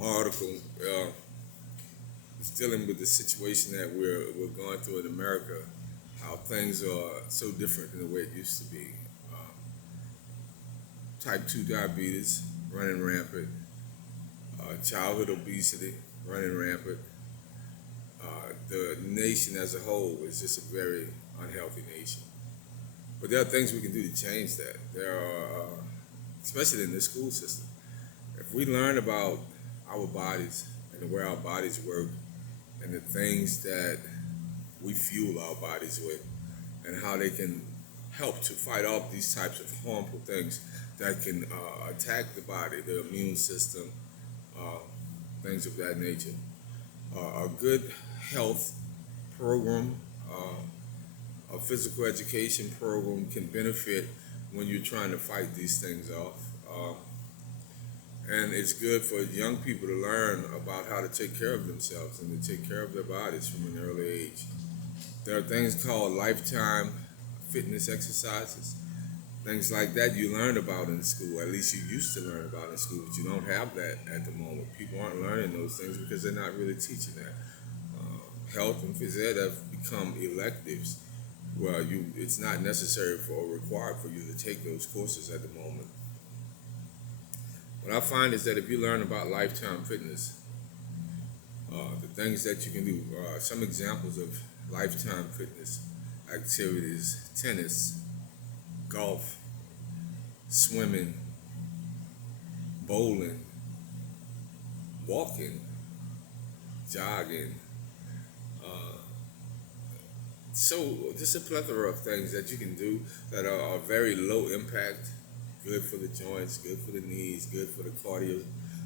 my article is dealing with the situation that we're going through in America, how things are so different than the way it used to be. Um, Type 2 diabetes running rampant, childhood obesity running rampant. The nation as a whole is just a very unhealthy nation. But there are things we can do to change that. There are, especially in the school system. If we learn about our bodies and the way our bodies work and the things that we fuel our bodies with and how they can help to fight off these types of harmful things that can attack the body, the immune system, uh, things of that nature. A good health program, a physical education program can benefit when you're trying to fight these things off. And it's good for young people to learn about how to take care of themselves and to take care of their bodies from an early age. There are things called lifetime fitness exercises, things like that you learn about in school. At least you used to learn about in school, but you don't have that at the moment. People aren't learning those things because they're not really teaching that. Health and phys ed have become electives. Well, it's not necessary for or required for you to take those courses at the moment. What I find is that if you learn about lifetime fitness, the things that you can do, some examples of lifetime fitness activities: tennis, golf, swimming, bowling, walking, jogging. So just a plethora of things that you can do that are very low impact, good for the joints, good for the knees, good for the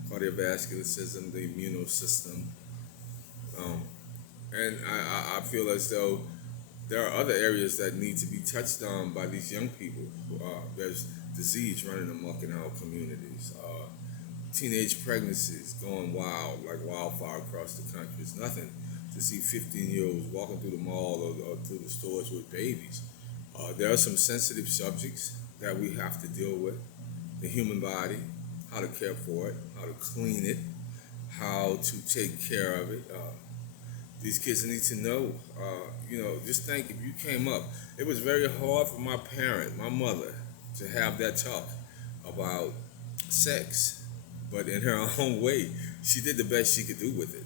cardiovascular system, the immune system. Um, and I feel as though there are other areas that need to be touched on by these young people. There's disease running amok in our communities. Teenage pregnancies going wild, like wildfire across the country. It's nothing to see 15-year-olds walking through the mall or through the stores with babies. There are some sensitive subjects that we have to deal with. The human body, how to care for it, how to clean it, how to take care of it. These kids need to know, just think if you came up, it was very hard for my parent, my mother, to have that talk about sex. But in her own way, she did the best she could do with it.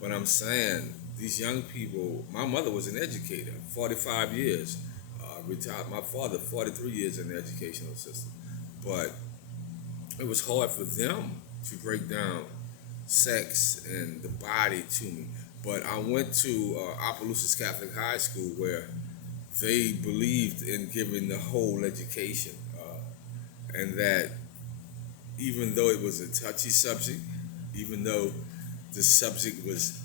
But I'm saying, these young people, my mother was an educator, 45 years, retired. My father, 43 years in the educational system. But it was hard for them to break down sex and the body to me. But I went to Opelousas Catholic High School where they believed in giving the whole education, and that even though it was a touchy subject, even though the subject was,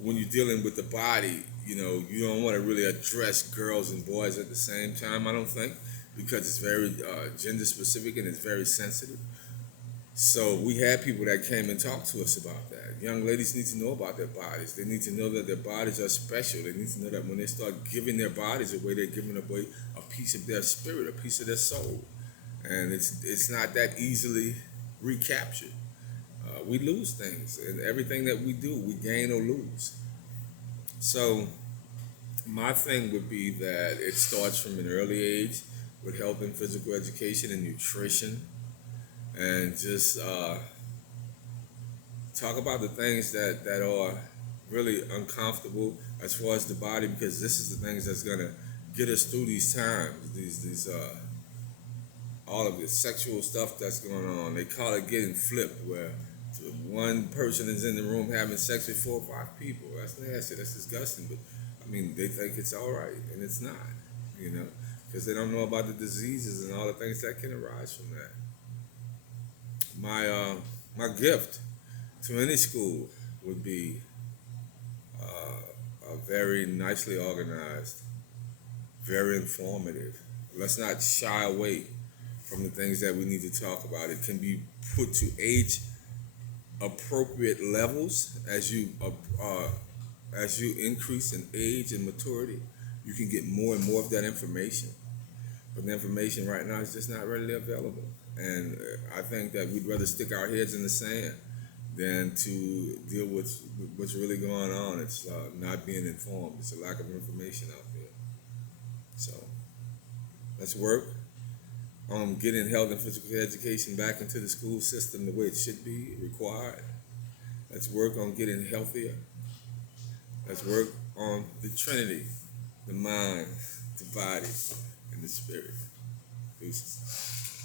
when you're dealing with the body, you don't want to really address girls and boys at the same time, I don't think, because it's very gender specific and it's very sensitive. So we had people that came and talked to us about that. Young ladies need to know about their bodies. They need to know that their bodies are special. They need to know that when they start giving their bodies away, they're giving away a piece of their spirit, a piece of their soul. And it's not that easily recaptured. We lose things, and everything that we do, we gain or lose. So my thing would be that it starts from an early age with health and physical education and nutrition, and just talk about the things that are really uncomfortable as far as the body, because this is the things that's gonna get us through these times. These all of this sexual stuff that's going on. They call it getting flipped, where one person is in the room having sex with 4 or 5 people. That's nasty. That's disgusting. But I mean, they think it's all right, and it's not. Because they don't know about the diseases and all the things that can arise from that. My gift to any school would be a very nicely organized, very informative. Let's not shy away from the things that we need to talk about. It can be put to age appropriate levels as you increase in age and maturity. You can get more and more of that information, but the information right now is just not readily available. And I think that we'd rather stick our heads in the sand than to deal with what's really going on. It's not being informed. It's a lack of information out there. So let's work on getting health and physical education back into the school system the way it should be required. Let's work on getting healthier. Let's work on the Trinity, the mind, the body, and the spirit. Deuces.